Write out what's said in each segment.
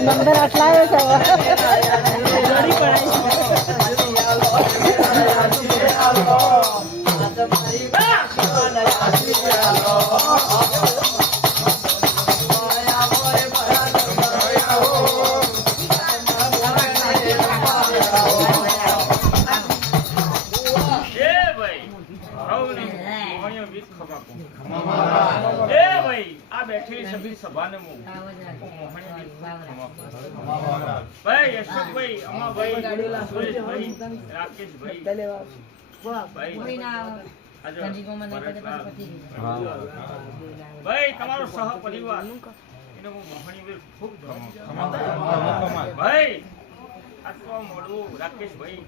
number આટલા સભાને ભાઈ અશોકભાઈ, અમાભાઈ, સુરેશભાઈ, રાકેશભાઈ, ભાઈ તમારો સહ પરિવાર એને હું મોહણીવીર ખૂબ ભાઈ આટલું મળવું રાકેશભાઈ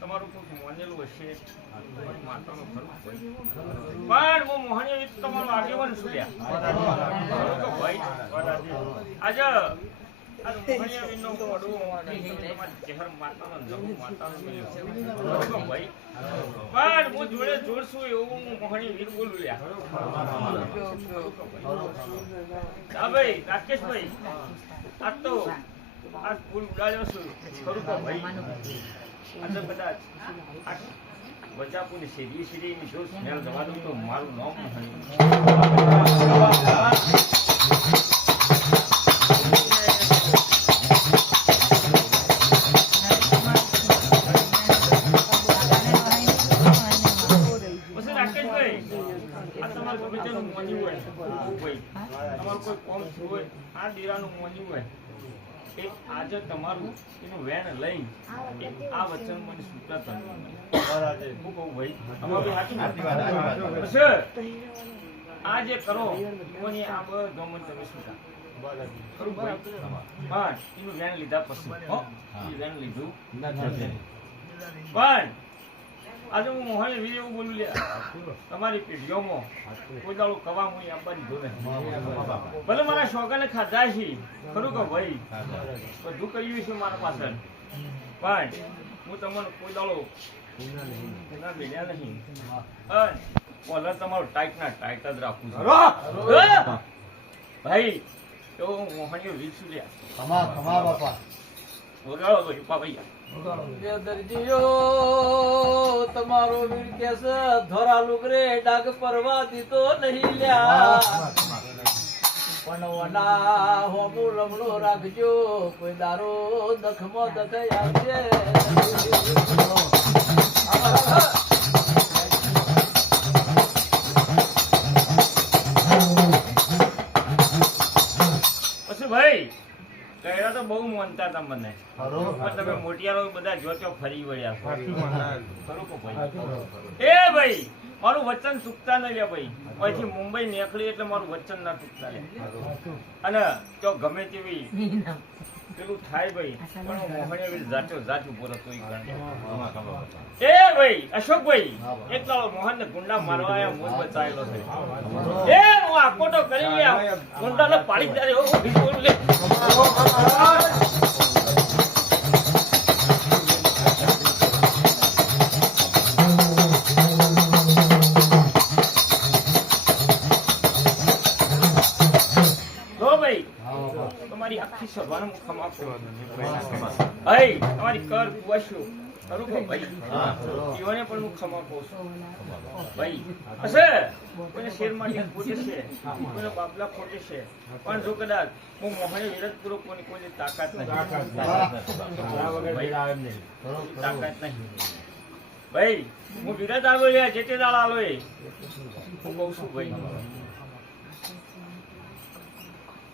તમારું કોઈ મોનેલું હશે માતાનું ખરું પણ હું મોહણીવીર તમારો આગેવાન સુલ્યા ભાઈ આજે મોહણીવીરનો પડવું ચહેર માતાનો જવું માતાનો ભાઈ પણ હું જોડે જોડશું એવું હું મોહણીવીર બોલું લ્યા હા ભાઈ રાકેશભાઈ આ તો આ ફૂલ ઉડાડ્યો છું ખરું તો ભાઈ આજે કદાચ વજાપુરની સીધી સીધી જો સ્મેલ જવા દઉં તો મારું નામ આજે તમારું એનું વેણ લઈ આ વચન મને સૂત્ર આ જે કરો કોની આ બધો મને તમે સૂતા પણ એનું વેણ લીધા પછી વેણ લીધું પણ આજે હું મોહન વીર એવું બોલું તમારી પેઢીઓમાં કોઈ દાડો કવા હું આપવાની જો નહીં ભલે મારા શોગાને ખાધા છે ખરું કે ભાઈ બધું કર્યું છે મારા પાછળ પણ હું તમને કોઈ દાડો મેળ્યા નહીં કોલર તમારો ટાઈટ ના ટાઈટ જ રાખું છું ભાઈ તો મોહનીઓ વીર છું વગાડો ભાઈ ભાઈ તમારો વીર કેસ ધોરા લુગરે ડાગ પરવા દીધો નહીં લ્યા પણ વડા હોમુ લમણો રાખજો કોઈ દારો દખમો દખાઈ આવશે પછી ભાઈ કહેરા તો બહુ માનતા હતા મને તમે મોટિયારો બધા જોતો ફરી વળ્યા ખરું કો ભાઈ એ ભાઈ મારું વચન ચૂકતા ન લે ભાઈ અહીંથી મુંબઈ નીકળી એટલે મારું વચન ના ચૂકતા લે અને તો ગમે તેવી પેલું થાય ભાઈ પણ મોહણીવીર જાચો જાચ ઉભો હતો એ ભાઈ અશોકભાઈ એક દાડો મોહનને ગુંડા મારવા આવ્યા મોજ બચાયેલો છે એ હું આકોટો કરી ગયા ગુંડાને પાડી દે એવો બોલ લે આખી સભાને હું ખમા કહું ભાઈ તમારી કર કુવાશ્યો ખરું કે ભાઈ જીવને પણ હું ખમા કહું છું ભાઈ હશે કોઈને શેર માટે ખોટે છે કોઈને બાબલા ખોટે છે પણ જો કદાચ હું મોહને વિરત પૂરો કોની તાકાત નહીં તાકાત નહીં ભાઈ હું વિરત આવ્યો જે તે દાળ આવ્યો હું કહું છું ભાઈ